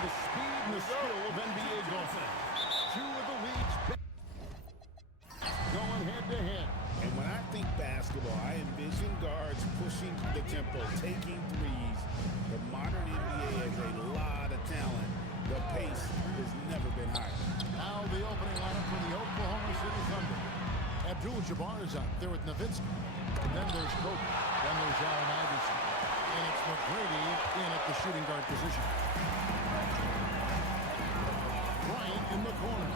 the speed and the skill of NBA golf. Two of the league's best going head-to-head. And when I think basketball, I envision guards pushing the tempo, taking threes. The modern NBA has a lot of talent. The pace has never been higher. Now the opening lineup for the Oklahoma City Thunder. Abdul-Jabbar is out there with Nowitzki. Then there's Kobe. Then there's Allen Iverson. And it's McGrady in at the shooting guard position. Bryant in the corner.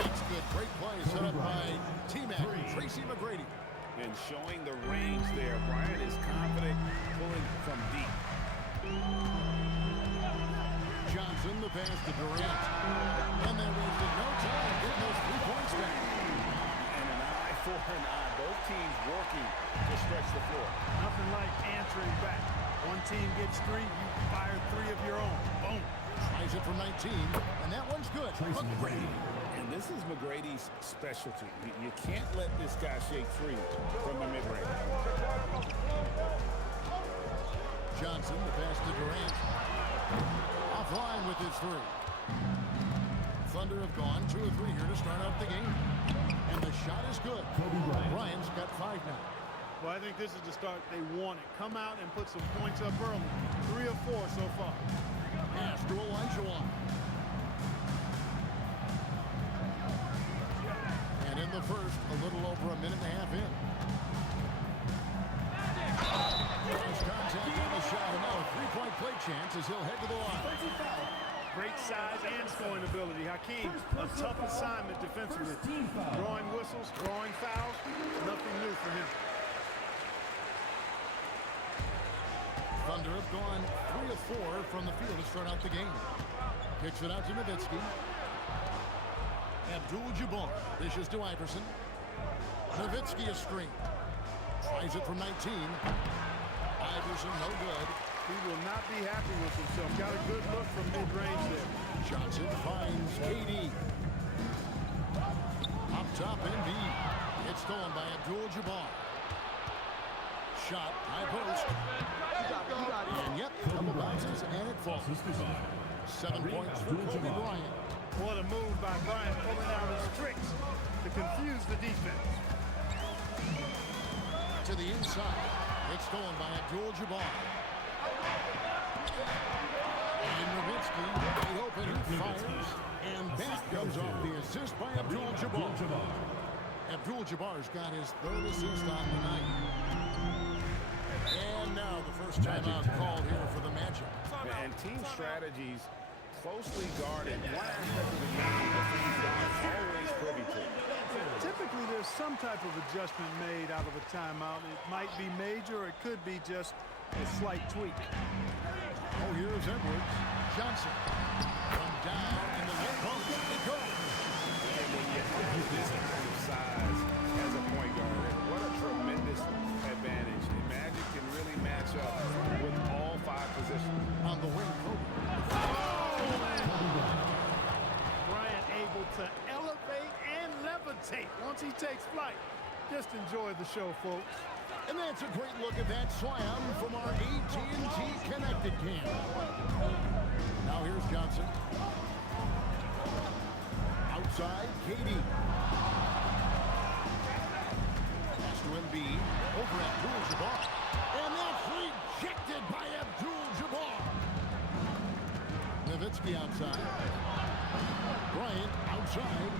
That's good. Great play set up by T-Mac, Tracy McGrady. And showing the range there. Bryant is confident pulling from deep. Johnson, the pass to Durant. And they wasted no time getting those 3 points back. And an eye for an eye. Both teams working to stretch the floor. Nothing like answering back. One team gets 3, you fire 3 of your own. Boom. Tries it from 19, and that one's good. McGrady. And this is McGrady's specialty. You can't let this guy shake free from the mid-range. Johnson, the pass to Durant. Offline with his 3. Thunder have gone 2 of 3 here to start out the game. And the shot is good. Bryant's got 5 now. Well, I think this is the start they wanted. Come out and put some points up early. 3 of 4 so far. Pass to Olajuwon. And in the first, a little over a minute and a half in. Cross contact on the shot, and now a 3-point play chance as he'll head to the line. Great size and scoring ability. Hakeem, a tough assignment defensively. Drawing whistles, drawing fouls, nothing new for him. Thunder have gone 3 of 4 from the field to start out the game. Kicks it out to Nowitzki. Abdul-Jabbar dishes to Iverson. Nowitzki a screen. Tries it from 19. Iverson no good. He will not be happy with himself. Got a good look from mid-range there. Johnson finds KD. Up top, Embiid. It's stolen by Abdul-Jabbar. Shot, high post. And yep, couple bounces, and it falls. 7 points for Kobe Bryant. What a move by Bryant, pulling out his tricks to confuse the defense. To the inside. It's stolen by Abdul-Jabbar. And Nowitzki, wide open, fires. And that comes off the assist by Abdul-Jabbar. Abdul-Jabbar's got his 3rd assist on the night. And now the first timeout called here for the Magic. And team strategies closely guarded. One aspect of the game that these guys always privy to. Typically, there's some type of adjustment made out of a timeout. It might be major, or it could be just a slight tweak. Oh, here's Edwards. Johnson. From down in the left post. It goes. And when you have this kind of size as a point guard, what a tremendous advantage. The Magic can really match up with all 5 positions. On the wing, Kobe. Bryant able to elevate and levitate once he takes flight. Just enjoy the show, folks. And that's a great look at that slam from our AT&T Connected Cam. Now here's Johnson. Outside, KD. Pass to Embiid. Over Abdul-Jabbar. And that's rejected by Abdul-Jabbar. Nowitzki outside. Bryant outside.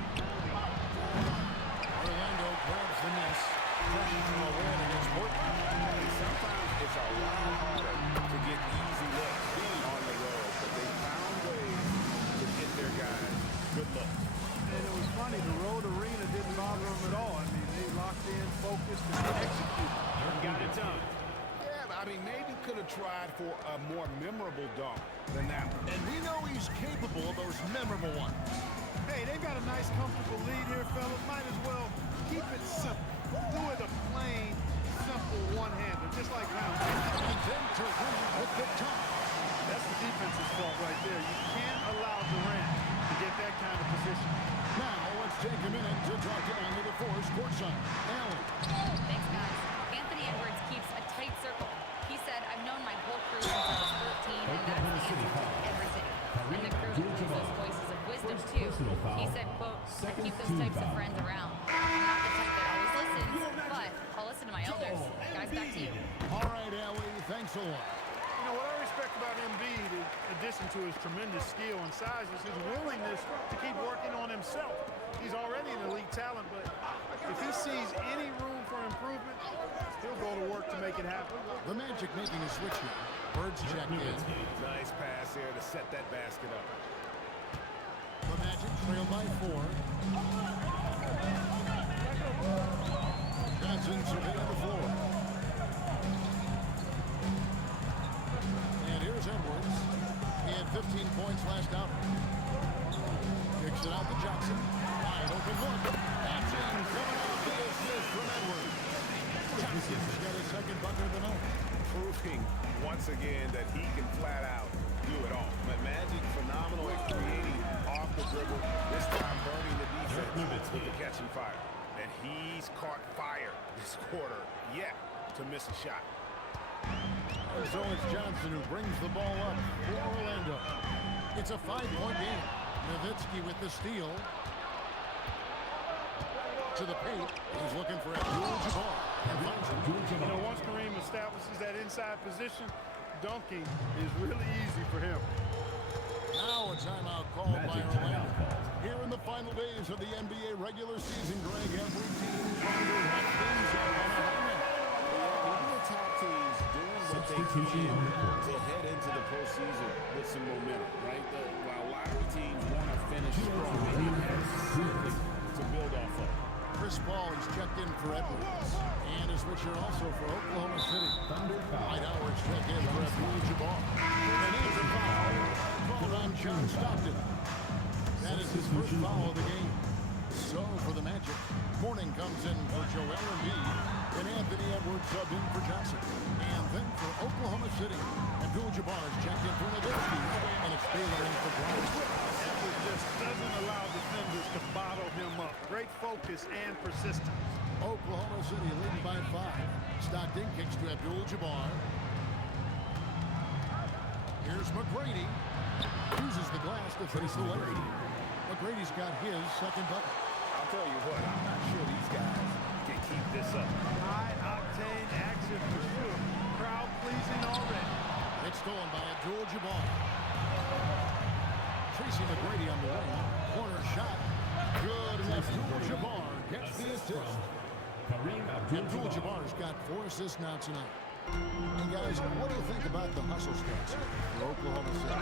Orlando grabs the miss. Pressure from a win against Portland. And sometimes it's a lot harder to get easy looks on the road, but they found ways to get their guys good looks. And it was funny, the road arena didn't bother them at all. I mean, they locked in, focused, and executed. Got it done. Yeah, I mean, maybe could have tried for a more memorable dunk than that one. And we know he's capable of those memorable ones. Hey, they've got a nice, comfortable lead here, fellas. Might as well keep it simple. Do it a plain, simple one-hander, just like Round. And then Durant with the top. That's the defense's fault right there. You can't allow Durant to get that kind of position. Now, let's take a minute to talk to Andy the Force courtside. Allen. Thanks, guys. Anthony Edwards keeps a tight circle. He said, I've known my whole career since I was 13, and that's the answer to everything. And the crew includes those voices of wisdom, too. He said, quote, "I keep those types of friends around. I'm not the type that always listens, but I'll listen to my elders." Guys, back to you. All right, Allie, thanks a lot. You know, what I respect about Embiid, in addition to his tremendous skill and size, is his willingness to keep working on himself. He's already an elite talent, but if he sees any room for improvement, he'll go to work to make it happen. The Magic making a switch here. Bird's checked in. Nice pass there to set that basket up. The Magic trail by 4. Johnson surveying the floor. And here's Edwards. He had 15 points last out. Kicks it out to Johnson. Wide open look. That's in. Coming off the assist from Edwards. Johnson's got his second bucket of the night. Proving once again that he can flat out do it all. But Magic phenomenal at creating off the dribble. This time burning the defense with the catch and fire. And he's caught fire this quarter yet to miss a shot. And so it's Johnson who brings the ball up for Orlando. It's a 5-point game. Nowitzki with the steal. To the paint. He's looking for Abdul-Jabbar. And finds him. You know, once Kareem establishes that inside position, dunking is really easy for him. Now a timeout called by Orlando. Here in the final days of the NBA regular season, Greg, every team trying to wrap things up on a high note. Even the top teams doing what they can to head into the postseason with some momentum, right? While lottery teams want to finish strong, they have something to build off of. Chris Paul is checked in for Edwards. And a switcher also for Oklahoma City. Dwight Howard's checked in for Abdul-Jabbar. And it's a foul called on John Stockton. That is his first foul of the game. So for the Magic, Mourning comes in for Joel Embiid. And Anthony Edwards subbed in for Johnson. And then for Oklahoma City, Abdul-Jabbar is checked in for Nowitzki. And it's Taylor in for Brown. Edwards just doesn't allow defenders to bottle him up. Great focus and persistence. Oklahoma City leading by 5. Stockton kicks to Abdul-Jabbar. Here's McGrady. Uses the glass to finish the layup. McGrady's got his second bucket. I'll tell you what, I'm not sure these guys can keep this up. High-octane action for sure. Crowd pleasing already. It's stolen by Abdul-Jabbar. Tracy McGrady on the wing. Corner shot. Good. And Abdul-Jabbar gets the assist. Abdul-Jabbar's got 4 assists now tonight. And guys, what do you think about the hustle stats for Oklahoma City?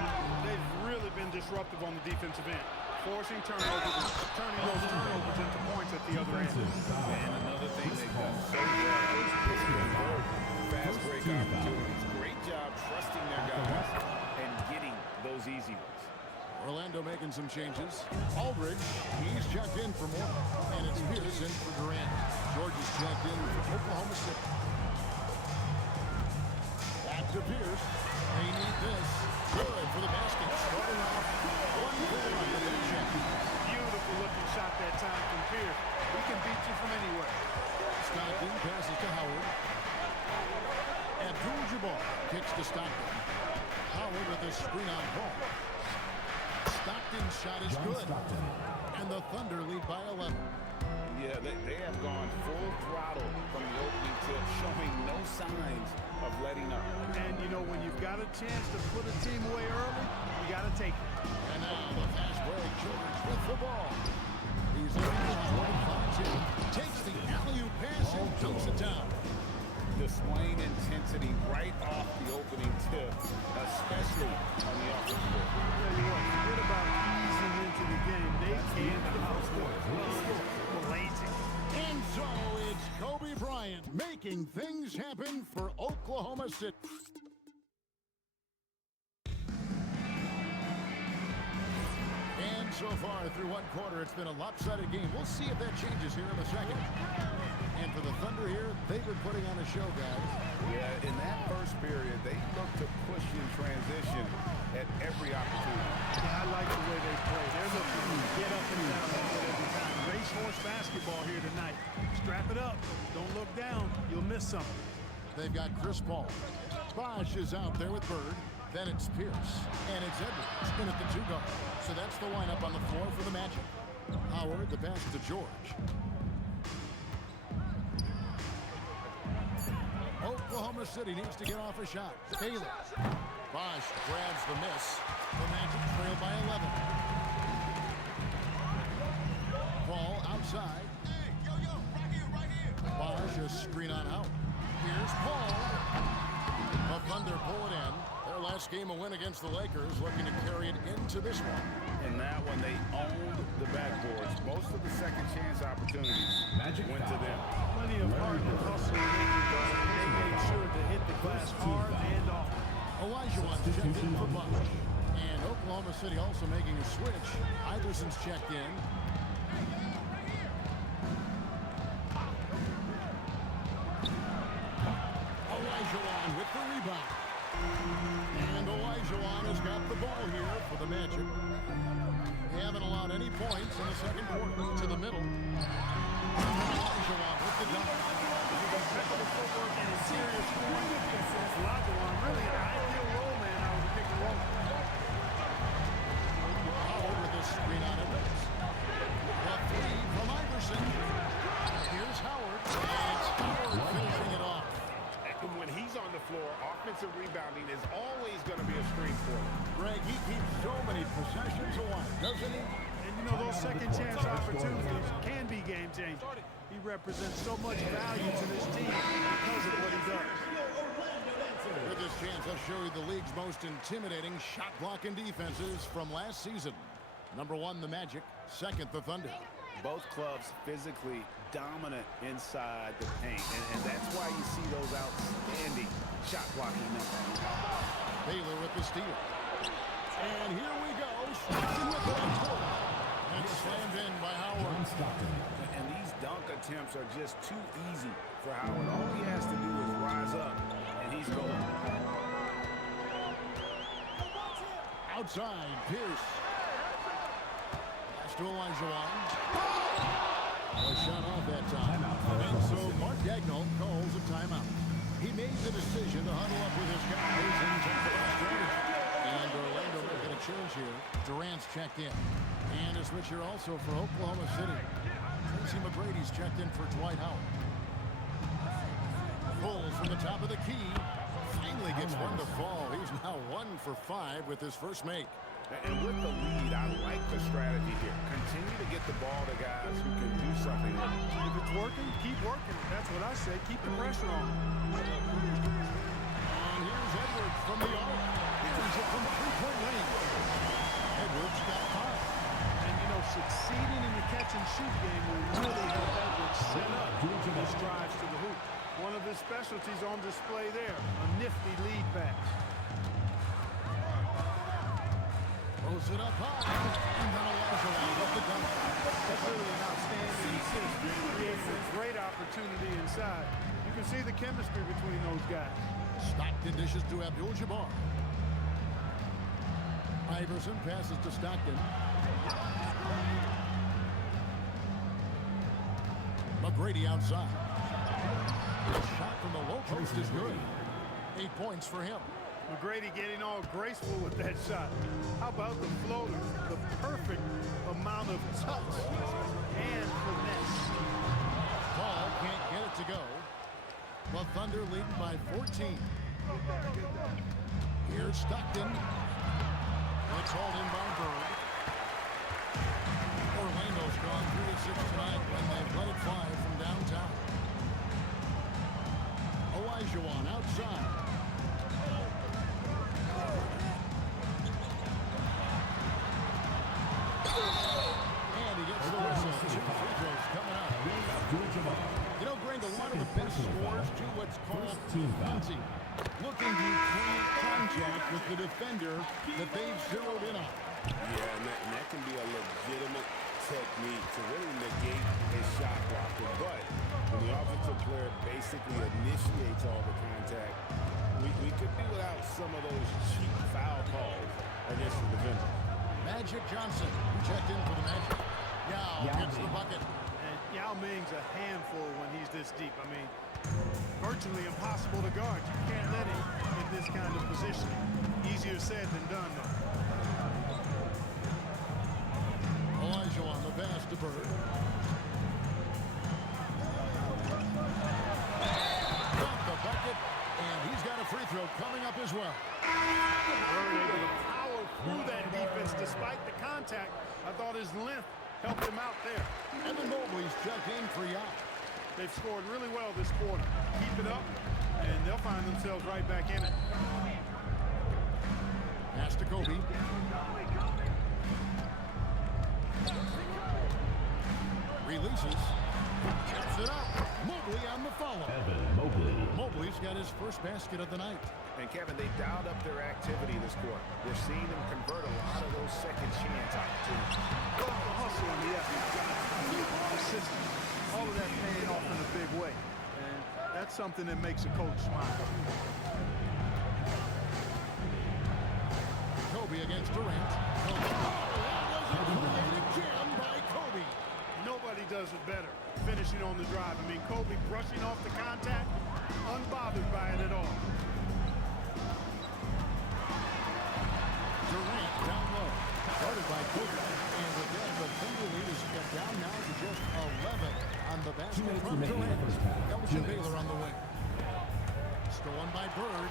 They've really been disruptive on the defensive end, forcing turnovers and turning those turnovers into points at the other end. And another thing they've done so well is fast break opportunities. Great job trusting their guys and getting those easy ones. Orlando making some changes. Aldridge, he's checked in for more. And it's Pierce in for Durant. George is checked in for Oklahoma City. Back to Pierce. They need this. Good for the basket. Starting off 1-4 on the check. Beautiful looking shot that time from Pierce. He can beat you from anywhere. Stockton passes to Howard. Abdul-Jabbar kicks to Stockton. Howard with a screen on ball. Stockton's shot is good. And the Thunder lead by 11. Yeah, they have gone full throttle from the opening tip, showing no signs of letting up. And, you know, when you've got a chance to put a team away early, you got to take it. And now the fast break. George with the ball. He's looking at Jordan Clarkson. Takes the alley-oop pass and dunks it down. Displaying intensity right off the opening tip, especially on the offensive end. Tell you what, forget about easing into the game. They can blazing. And so it's Kobe Bryant making things happen for Oklahoma City. And so far through one quarter, it's been a lopsided game. We'll see if that changes here in a second. And for the Thunder here, they've been putting on a show, guys. Yeah, in that first period, they looked to push in transition at every opportunity. Yeah, I like the way they play. They're looking to get up and down the court every time. Racehorse basketball here tonight. Strap it up. Don't look down. You'll miss something. They've got Chris Paul. Bosh is out there with Bird. Then it's Pierce. And it's Edwards in at the 2 guard. So that's the lineup on the floor for the Magic. Howard, the pass to George. Oklahoma City needs to get off a shot. Taylor. Bosch grabs the miss. The Magic trail by 11. Ball outside. Bosch a screen on out. Here's Paul. The Thunder pull it in. Their last game a win against the Lakers, looking to carry it into this one. In that one, they owned the backboards. Most of the second chance opportunities went to them. Plenty of heart and hustle in everybody. They made sure to hit the glass hard and often. Olajuwon's checked in for Bosch. And Oklahoma City also making a switch. Iverson's checked in. Olajuwon with the rebound. And Olajuwon has got the ball here for the Magic. They haven't allowed any points in the second quarter. To the middle. Olajuwon with the dunk. Impeccable footwork and a serious point. Olajuwon really an ideal role man out of the pick and roll. Howard with this screen on Edwards. The 3 from Iverson. Here's Howard. And it's Howard finishing it off. And when he's on the floor, offensive rebounding is always going to be a strength for him. Greg, he keeps so many possessions alive, doesn't he? And you know, those second chance opportunities can be game changing. He represents so much value to this team because of what he does. With this chance, I'll show you the league's most intimidating shot blocking defenses from last season. Number 1, the Magic. Second, the Thunder. Both clubs physically dominant inside the paint, and that's why you see those outstanding shot blocking numbers. Baylor with the steal. And here we go. Stockton with the backcourt. And it's slammed in by Howard. And these dunk attempts are just too easy for Howard. All he has to do is rise up, and he's going. Outside, Pierce. Pass to Olajuwon. A shot off that time. And so Mark Daigneault calls a timeout. He made the decision to huddle up with his guys and take the ball strategy. And Orlando making a change here. Durant's checked in. And a switch here also for Oklahoma City. Tracy McGrady's checked in for Dwight Howard. Pulls from the top of the key. Finally gets one to fall. He's now 1 for 5 with his first make. And with the lead, I like the strategy here. Continue to get the ball to guys who can do something with it. If it's working, keep working. That's what I say. Keep the pressure on. And here's Edwards from the arc. Here's it from 3-point range. Edwards got 5. And, you know, succeeding in the catch-and-shoot game will really help Edwards set up his drives to the hoop. One of his specialties on display there, a nifty lead pass. Throws it up high. And then Olajuwon with the dunk. That's really an outstanding assist. Creates a great opportunity inside. You can see the chemistry between those guys. Stockton dishes to Abdul-Jabbar. Iverson passes to Stockton. McGrady outside. The shot from the low post is good. 8 points for him. McGrady getting all graceful with that shot. How about the floaters? The perfect amount of touch and finesse. Paul can't get it to go. The Thunder lead by 14. Here's Stockton. It's hauled in by Bird. Orlando's gone 3 of 6 tonight when they've let it fly from downtown. Olajuwon outside. And he gets the whistle. 2 free throws coming up. You know, Greg, a lot of the best scorers do what's called fencing. Looking to create contact with the defender that they've zeroed in on. Yeah, and that can be a legitimate technique to really negate a shot blocker. But when the offensive player basically initiates all the contact, we could do without some of those cheap foul calls against the defender. Magic Johnson, who checked in for the Magic. Yao gets the bucket. And Yao Ming's a handful when he's this deep. I mean, virtually impossible to guard. You can't let him this kind of position. Easier said than done, though. Elijah on the pass to Bird. Got the bucket, and he's got a free throw coming up as well. Bird able to power through that defense despite the contact. I thought his length helped him out there. Evan Mobley's checked in for Yacht. They've scored really well this quarter. Keep it up, and they'll find themselves right back in it. Pass to Kobe. Releases. Gets it up. Mobley on the follow. Evan Mobley. Mobley's got his first basket of the night. And Kevin, they dialed up their activity this quarter. We're seeing them convert a lot of those second chance opportunities. Both the hustle and the effort. Persistence. All of that paying off in a big way. And that's something that makes a coach smile. Kobe against Durant. Oh, that was a creative jam by Kobe. Nobody does it better. Finishing on the drive. I mean, Kobe brushing off the contact, unbothered by it at all. Durant down low. Started by Kobe. And again, the Thunder lead is cut down now to just 11 on the basket 2 minutes from remaining in the Durant. first half. Elgin Baylor on the wing. Stolen by Bird.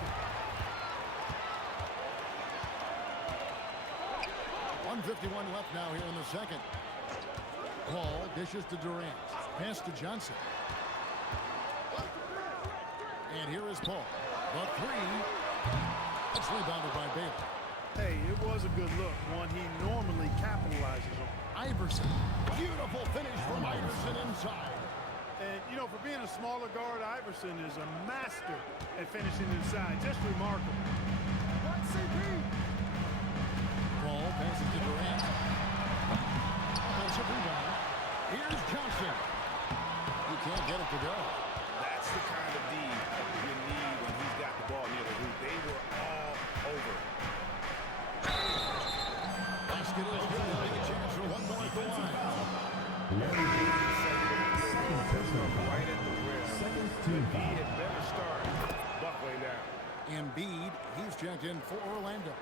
1:51 left now here in the second. Paul dishes to Durant. Pass to Johnson. And here is Paul. The three. It's rebounded by Baylor. Hey, it was a good look. One he normally capitalizes on. Iverson. Beautiful finish from Iverson inside. And, you know, for being a smaller guard, Iverson is a master at finishing inside. Just remarkable. Paul passes to Durant. Offensive rebound. Here's Johnson. He can't get it to go. That's the kind of D you need when he's got the ball near the hoop. They were all over. Basket is good. Big chance for one more at the line. Second personal foul. Right at the rim. Second team He foul. had better start. Buckley down. Embiid, he's checked in for Orlando.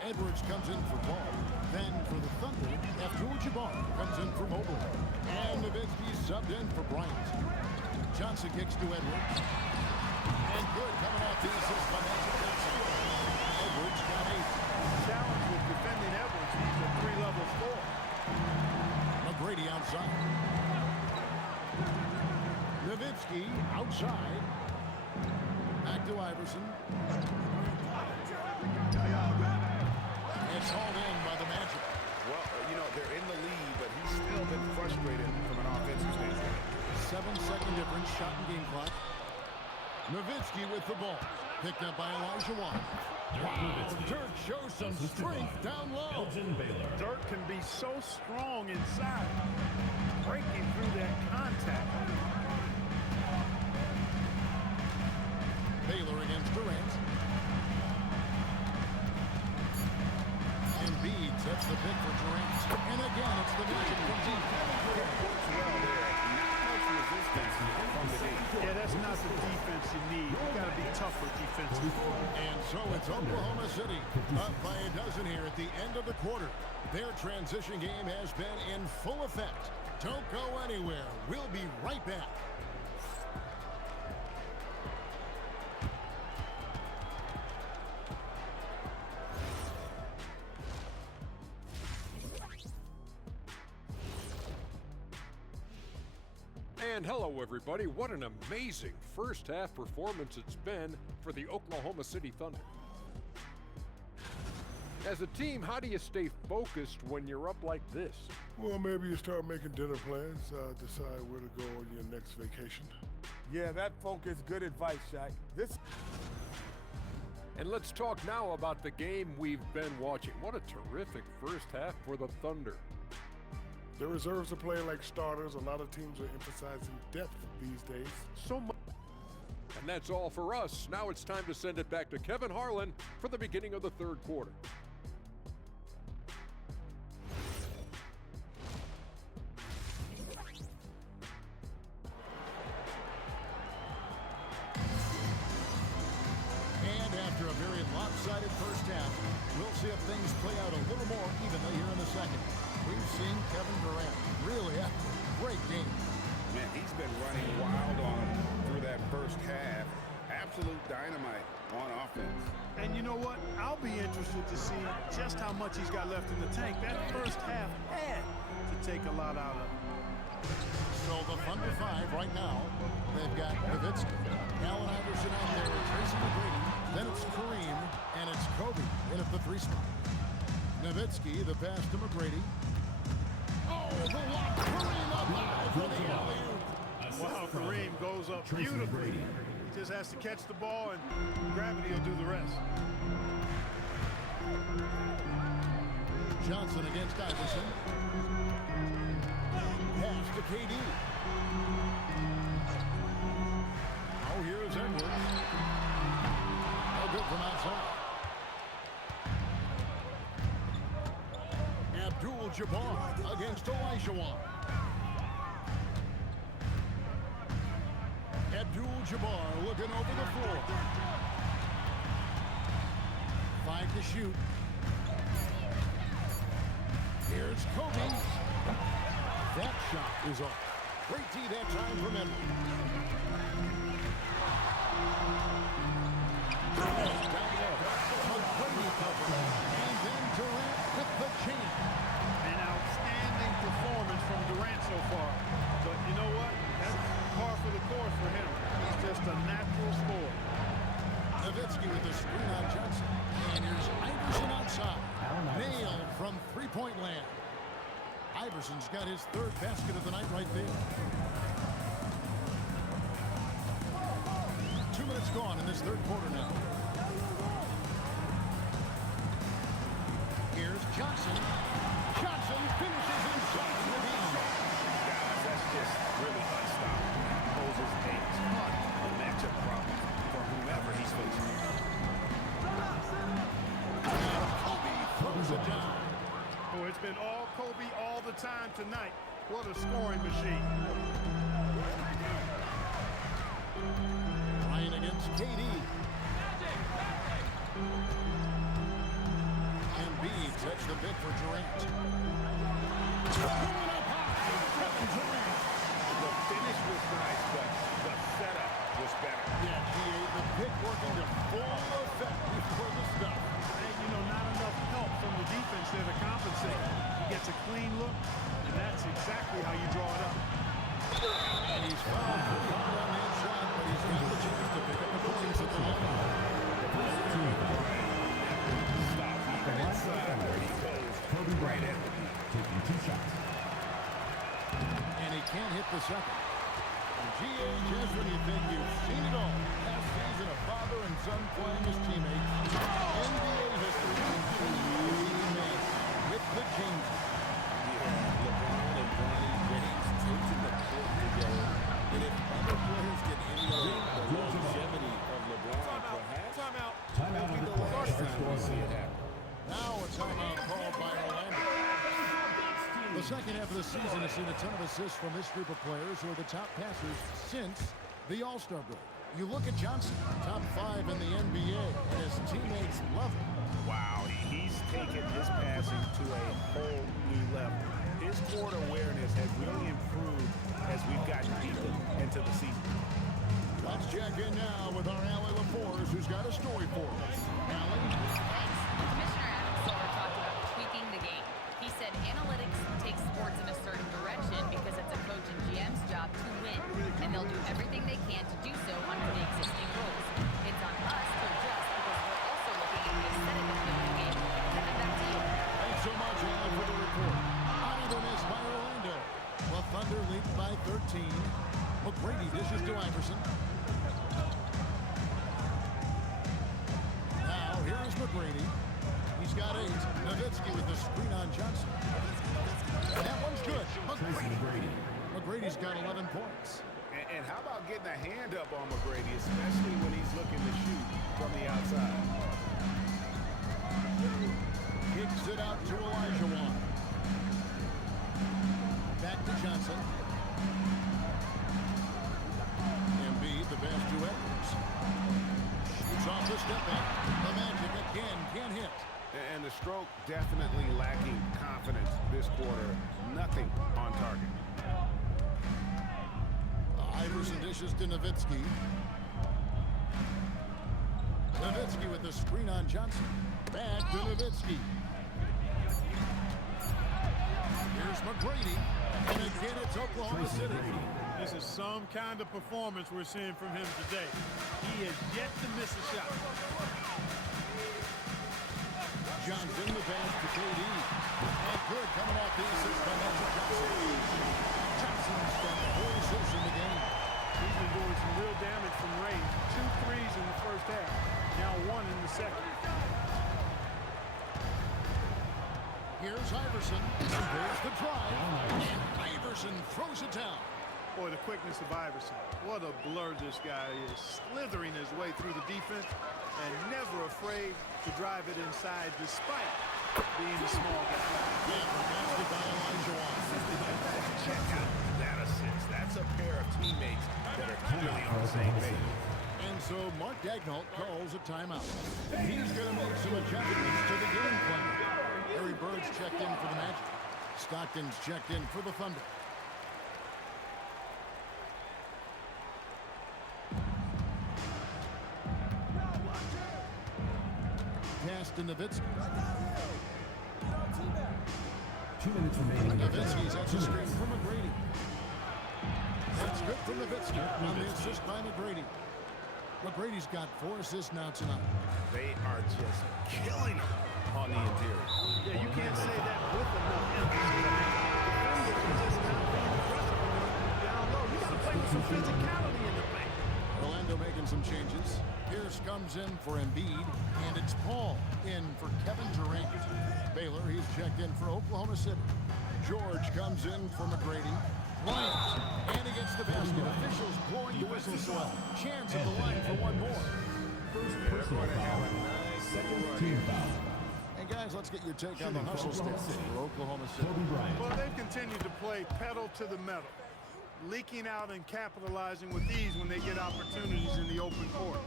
Edwards comes in for Paul. Then for the Thunder, Abdul-Jabbar comes in for Mobley. And Nowitzki subbed in for Bryant. Johnson kicks to Edwards. And good coming off the assist by Magic Johnson. Edwards got 8. Challenge with defending Edwards. He's a three-level scorer. McGrady outside. Nowitzki outside. Back to Iverson. It's hauled in by the Magic. Well, you know, they're in the lead, but he's still been frustrated from an offensive standpoint. 7-second difference, shot and game clock. Nowitzki with the ball. Picked up by Elijah Wan. Wow, Dirk shows some strength down low. Elgin Baylor. Dirk can be so strong inside, breaking through that contact. Baylor against Durant. Embiid sets the pick for Durant. And again, it's the Magic from deep. Works well there. Not much resistance from the D. Yeah, that's not the defense you need. You got to be tougher defensively. And so it's Oklahoma City up by a dozen here at the end of the quarter. Their transition game has been in full effect. Don't go anywhere. We'll be right back. And hello, everybody. What an amazing first half performance it's been for the Oklahoma City Thunder. As a team, how do you stay focused when you're up like this? Well, maybe you start making dinner plans, decide where to go on your next vacation. Yeah, that focus, good advice, Shaq. And let's talk now about the game we've been watching. What a terrific first half for the Thunder. The reserves are playing like starters. A lot of teams are emphasizing depth these days. So much. And that's all for us. Now it's time to send it back to Kevin Harlan for the beginning of the third quarter. And after a things play out a little more evenly here in the second. We've seen Kevin Durant really have a great game. Man, he's been running wild on him through that first half. Absolute dynamite on offense. And you know what? I'll be interested to see just how much he's got left in the tank. That first half had to take a lot out of him. So the Thunder 5 right now, they've got Nowitzki, Allen Iverson out there, Tracy McGrady, then it's Kareem, and it's Kobe in at the 3 spot. Nowitzki, the pass to McGrady. Oh, the lob, Kareem up high for the alley-oop. Wow, Kareem goes up beautifully. He just has to catch the ball, and gravity will do the rest. Johnson against Iverson. Pass to KD. Oh, here's Edwards. Oh, good from outside. Abdul-Jabbar against Olajuwon. Abdul-Jabbar looking over the floor. 5 to shoot. Here's Kobe. That shot is off. Great D that time from Edwards. Down low. McGrady covered. And then Durant with the chain. An outstanding performance from Durant so far. But you know what? That's par for the course for him. He's just a natural scorer. Nowitzki with the screen on Johnson. And here's Iverson outside. Nailed from three-point land. Iverson's got his 3rd basket of the night right there. 2 minutes gone in this 3rd quarter now. Here's Johnson. Johnson finishes inside the beam. Guys, that's just really unstoppable. Poses a ton of matchup problems for whomever he's facing. Kobe throws it down. Oh, it's been all Kobe all the time tonight. What a scoring machine. Ryan against KD. Embiid sets the bid for Durant. Going up high, Kevin Durant. The finish was nice, but the setup was better. Yeah, the pick working to full effect before the stop. And, you know, not enough help from the defense there to compensate. He gets a clean look, and that's exactly how you draw it up. And he's fouled for the on-hand shot, but he's got the chance to pick up the points at the line. Stop even inside where he goes. Kobe Right Bryant at the beat. taking 2 shots. And he can't hit the second. G.H. when you think you've seen it all. Last season, a father and son playing as teammates. NBA history. Teammates with the change. Yeah, LeBron and Bronny James taking the court together. And if other players can emulate the longevity of LeBron, perhaps Timeout it'll be on the the clock. last time we see it happen. Now a timeout called by Orlando. The second half of the season has seen a ton of assists from this group of players who are the top passers since the All-Star break. You look at Johnson, top 5 in the NBA, and his teammates love him. Wow, he's taken his passing to a whole new level. His court awareness has really improved as we've gotten deeper into the season. Let's check in now with our Allie LaForce, who's got a story for us. Allie? Thanks. Commissioner Adam Silver talked about tweaking the game. He said analytics take sports in a certain direction because it's a coach and GM's job to win, and they'll do everything they can to do so under the existing rules. It's on us to adjust because we're also looking at the aesthetic of the game. Kevin, back to you. Thanks so much, Allie, for the report. Idleness by Orlando. The Thunder lead by 13. McGrady dishes to Iverson. Now, here's McGrady. He's got 8. Nowitzki with the screen on Johnson. And that one's good. McGrady's got 11 points. And how about getting a hand up on McGrady, especially when he's looking to shoot from the outside? Kicks it out to Olajuwon. Back to Johnson. Embiid, the pass to Edwards. Shoots off the step back. The Magic again can't hit. And the stroke Westbrook definitely lacking confidence this quarter. Nothing on target. Iverson dishes to Nowitzki. Nowitzki with the screen on Johnson. Back to Nowitzki. Here's McGrady. And again, it's Oklahoma City. This is some kind of performance we're seeing from him today. He has yet to miss a shot. Johnson, the pass to KD. And good coming off the assist by Magic Johnson. Johnson's got 4 assists in the game. He's been doing some real damage from range. 2 threes in the first half. Now 1 in the second. Here's Iverson. And there's the drive. And Iverson throws it down. Boy, the quickness of Iverson. What a blur this guy is. Slithering his way through the defense and never afraid to drive it inside despite being a small guy. Check out that assist. That's a pair of teammates that are clearly on the same page. And so Mark Daigneault calls a timeout. He's going to make some adjustments to the game plan. Larry Bird's checked in for the Magic. Stockton's checked in for the Thunder. Pass to Nowitzki. 2 minutes remaining. Nowitzki's at the screen from McGrady. That's good from Nowitzki on the assist by McGrady. McGrady's got 4 assists now tonight. They are just killing him on the interior. Yeah, you can't say that with enough emphasis. Defenders are just not being aggressive down low. You got to play with some physicality in the paint. Orlando making some changes. Pierce comes in for Embiid, and it's Paul in for Kevin Durant. Baylor, he's checked in for Oklahoma City. George comes in for McGrady. Bryant, and he gets the basket. Officials blowing the whistle, so a chance at the line for one more. First personal foul. Second team foul. And guys, let's get your take on the hustle stats for Oklahoma City. Kobe Bryant. Well, they've continued to play pedal to the metal, leaking out and capitalizing with ease when they get opportunities in the open court.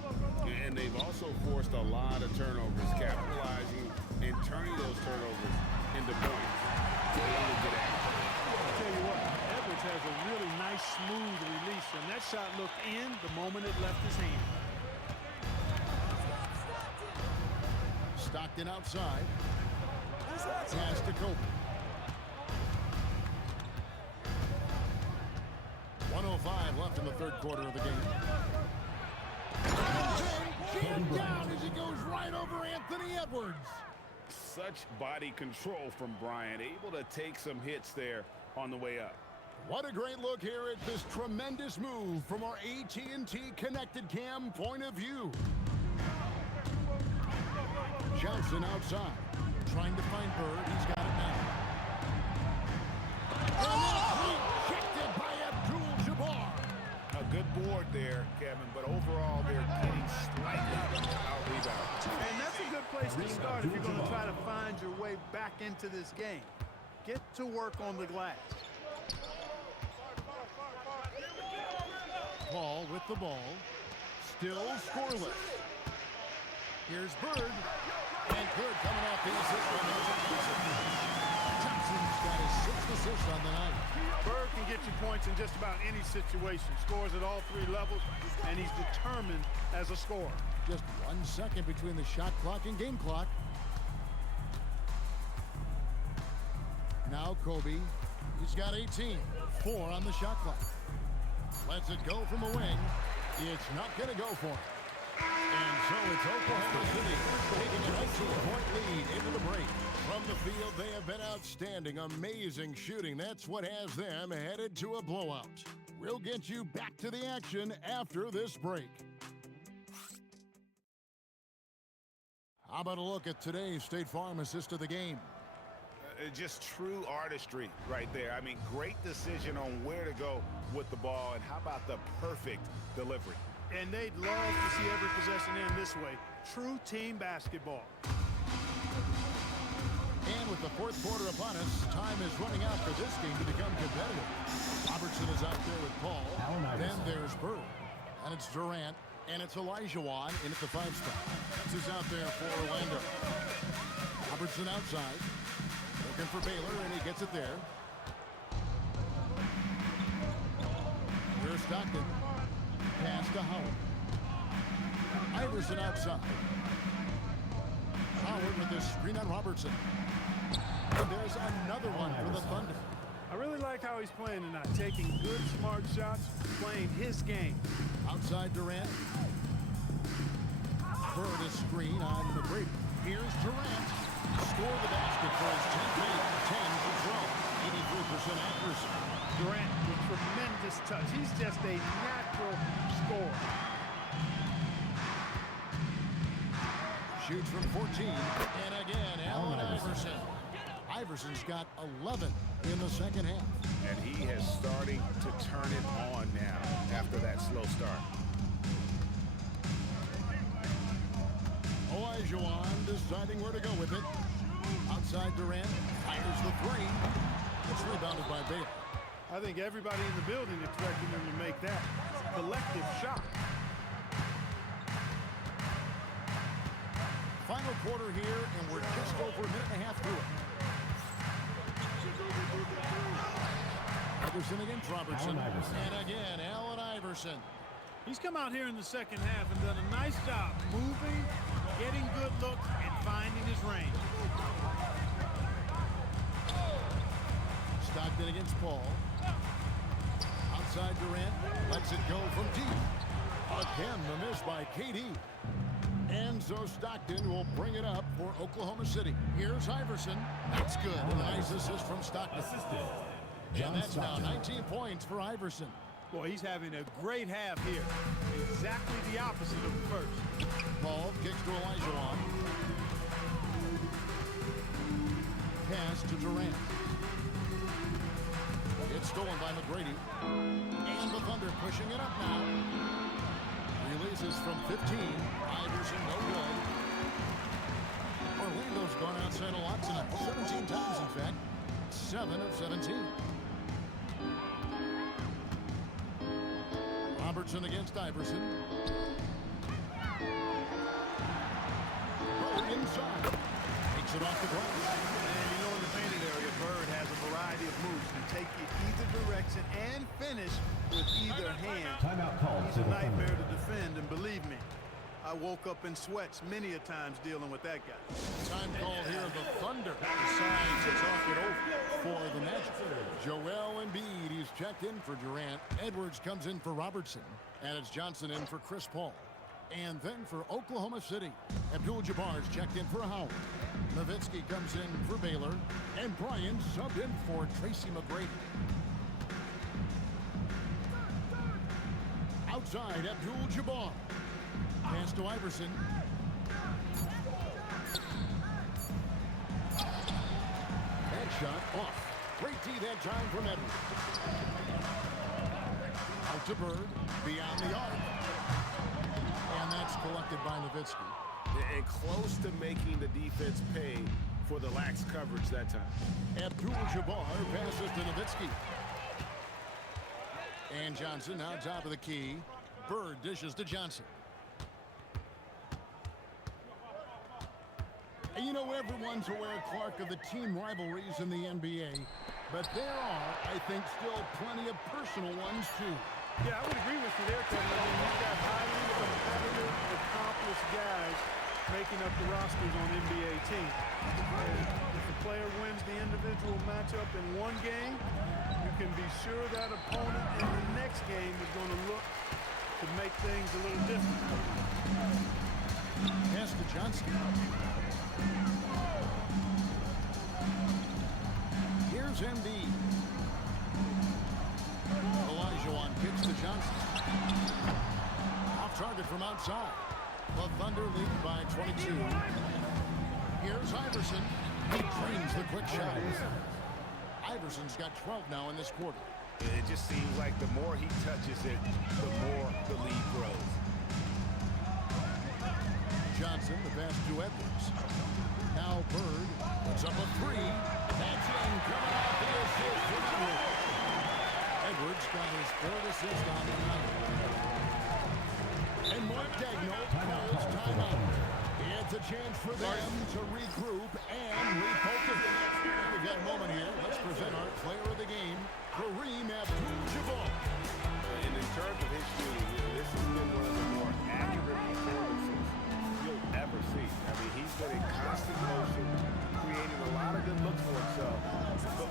And they've also forced a lot of turnovers, capitalizing and turning those turnovers into points. Really good action. I'll tell you what, Edwards has a really nice, smooth release, and that shot looked in the moment it left his hand. Stockton outside. Pass to Kobe. 1:05 left in the third quarter of the game. Jammed down as he goes right over Anthony Edwards. Such body control from Bryant, able to take some hits there on the way up. What a great look here at this tremendous move from our AT&T Connected Cam point of view. Johnson outside, trying to find Bird. He's got it now. And that's rejected by Abdul-Jabbar. A good board there, Kevin, but overall they're getting slightly out-rebounded. And that's a good place to start if you're going to try to find your way back into this game. Get to work on the glass. Paul with the ball, still scoreless. Here's Bird, and good coming off the assist by Magic Johnson. Johnson's got his 6th assist on the night. Bird can get you points in just about any situation. Scores at all 3 levels, and he's determined as a scorer. Just 1 second between the shot clock and game clock. Now Kobe, he's got 18, 4 on the shot clock. Lets it go from the wing. It's not going to go for him. And so it's Oklahoma City taking a 19-point lead into the break. From the field, they have been outstanding. Amazing shooting. That's what has them headed to a blowout. We'll get you back to the action after this break. How about a look at today's State Farm assist of the game? Just true artistry right there. I mean, great decision on where to go with the ball, and how about the perfect delivery? And they'd love to see every possession end this way. True team basketball. And with the fourth quarter upon us, time is running out for this game to become competitive. Robertson is out there with Paul. Then there's Bird. And it's Durant. And it's Elijah Wan in at the 5 spot. This is out there for Orlando. Robertson outside. Looking for Baylor, and he gets it there. Here's Stockton. Pass to Howard. Iverson outside. Howard with this screen on Robertson. And there's another one for the Thunder. I really like how he's playing tonight. Taking good, smart shots, playing his game. Outside Durant. Bird is screen on McGrady. Here's Durant. Score the basket for his teammate. 10 to 12. 83% accuracy. Durant with tremendous touch. He's just a natural scorer. Shoots from 14. And again, Allen Iverson. Iverson's got 11 in the second half. And he is starting to turn it on now after that slow start. Olajuwon deciding where to go with it. Outside Durant. Fires the three. It's rebounded by Baylor. I think everybody in the building expected him to make that collective shot. Final quarter here, and we're just over a minute and a half through it. Iverson against Robertson. And again, Allen Iverson. He's come out here in the second half and done a nice job moving, getting good looks, and finding his range. Stockton against Paul. Outside Durant. Lets it go from deep. Again, the miss by KD. And so Stockton will bring it up for Oklahoma City. Here's Iverson. That's good. And a nice assist from Stockton. And that's now 19 points for Iverson. Boy, he's having a great half here. Exactly the opposite of the first. Paul kicks to Olajuwon. Pass to Durant. It's stolen by McGrady. And the Thunder pushing it up now. Releases from 15. Iverson, no good. Orlando's gone outside a lot tonight. 17 times, in fact. 7 of 17. Robertson against Iverson. Bird inside. Takes it off the glass. And you know, in the painted area, Bird has a variety of moves. Can take you either direction and finish with either hand. Timeout called He's to a the nightmare Thunder. to defend, and believe me, I woke up in sweats many a times dealing with that guy. Time call here. The Thunder decide to talk it over for the Magic. Joel Embiid, he's checked in for Durant. Edwards comes in for Robertson. And it's Johnson in for Chris Paul. And then for Oklahoma City, Abdul-Jabbar's checked in for Howard. Nowitzki comes in for Baylor. And Bryant subbed in for Tracy McGrady. Outside, Abdul-Jabbar. Pass to Iverson. That shot off. Great D that time from Edwards. Out to Bird. Beyond the arc. And that's collected by Nowitzki. And close to making the defense pay for the lax coverage that time. Abdul-Jabbar passes to Nowitzki. And Johnson now top of the key. Bird dishes to Johnson. And you know, everyone's aware, Clark, of the team rivalries in the NBA. But there are, I think, still plenty of personal ones, too. Yeah, I would agree with you there, Kevin. I mean, you've got highly competitive, accomplished guys making up the rosters on NBA teams. And if a player wins the individual matchup in one game, you can be sure that opponent in the next game is going to look to make things a little different. Pass to Johnson. Here's Embiid. Olajuwon kicks to Johnson. Off target from outside. The Thunder lead by 22. Here's Iverson. He drains the quick shot. Iverson's got 12 now in this quarter. It just seems like the more he touches it, the more the lead grows. Johnson, the pass to Edwards. Now Bird puts up a three. That's in, coming off the assist from Edwards. Edwards got his third assist on the night. And Mark Daigneault calls timeout. It's a chance for them to regroup and refocus. And we've got a moment here. Let's present our player of the game, Kareem Abdul-Jabbar. And in terms of his shooting, this has been one of the more accurate performances you'll ever see. I mean, he's been in constant motion, creating a lot of good looks for himself.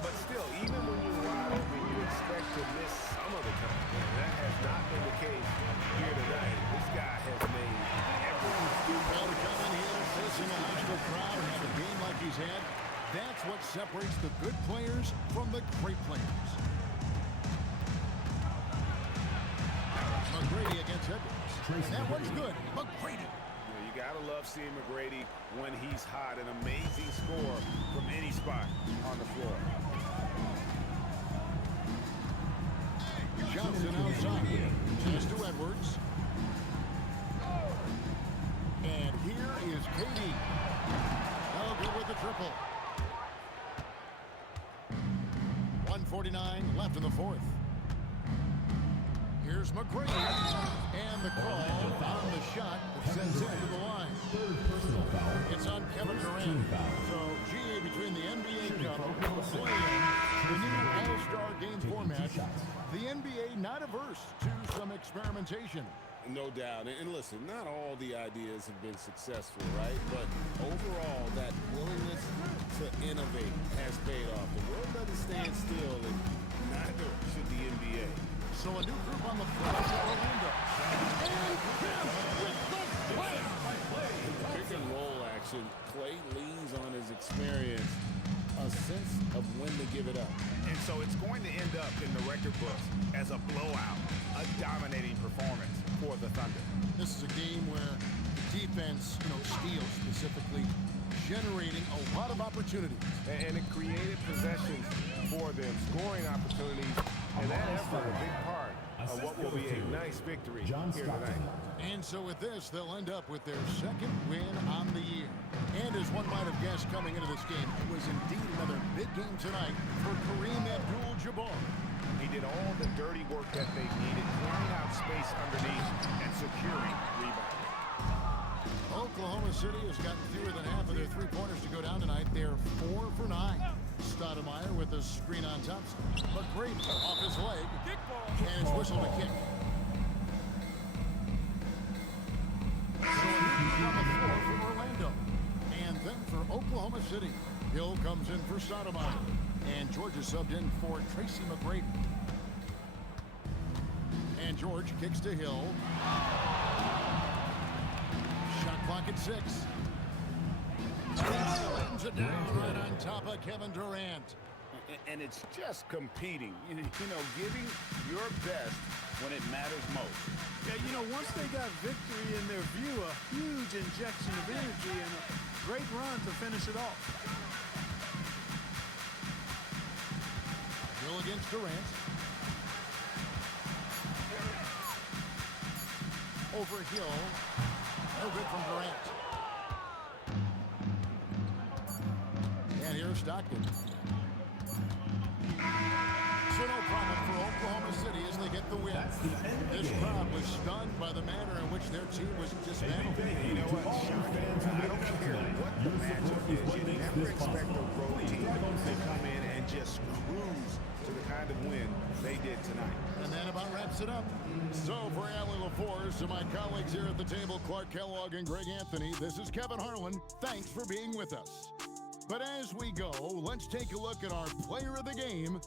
But still, even when you're wide open, you expect to miss some of the time. And that has not been the case here tonight. This guy has made everything. Well, to come in here, facing a hostile crowd and have a game like he's had, that's what separates the good players from the great players. McGrady against Edwards. That one's good. McGrady. You gotta love seeing McGrady when he's hot. An amazing score from any spot on the floor. Johnson outside. Pass to Edwards. And here is Katie. No good with the triple. 1:49 left in the fourth. Here's McGrady. And the call on the shot that sends him to the line. Personal foul. It's on Kevin Durant. So, GA, between the NBA Cup, the play-in, the new All-Star game format, the NBA not averse to some experimentation. No doubt. And listen, not all the ideas have been successful, right? But overall, that willingness to innovate has paid off. The world doesn't stand still, and neither should the NBA. So a new group on the floor for Orlando. And with the play. Pick and roll action. Clay leans on his experience, a sense of when to give it up. And so it's going to end up in the record books as a blowout, a dominating performance for the Thunder. This is a game where the defense, steals specifically, generating a lot of opportunities. And it created possessions for them, scoring opportunities, and that effort a big part of what will be a nice victory here tonight. And so with this, they'll end up with their second win on the year. And as one might have guessed coming into this game, it was indeed another big game tonight for Kareem Abdul-Jabbar. He did all the dirty work that they needed, clearing out space underneath and securing rebounds. Oklahoma City has gotten fewer than half of their three-pointers to go down tonight. They're 4 for 9. Stoudemire with the screen on top. McGrady off his leg. And it's whistled a kick. So a new kick on the floor for Orlando. And then for Oklahoma City, Hill comes in for Stoudemire. And George is subbed in for Tracy McGrady. And George kicks to Hill. Shot clock at 6. Slams it down right on top of Kevin Durant. And it's just competing, giving your best when it matters most. Yeah, once they got victory in their view, a huge injection of energy and a great run to finish it off. Hill against Durant. Over Hill. No good from Durant. And here's Stockton. So no problem for Oklahoma City as they get the win. This crowd was stunned by the manner in which their team was dismantled. You know what, fans, I don't care what the matchup is. You never expect a road team to come in and just cruise to the kind of win they did tonight. And that about wraps it up. So for Allie LaForce and my colleagues here at the table, Clark Kellogg and Greg Anthony, this is Kevin Harlan. Thanks for being with us. But as we go, let's take a look at our player of the game,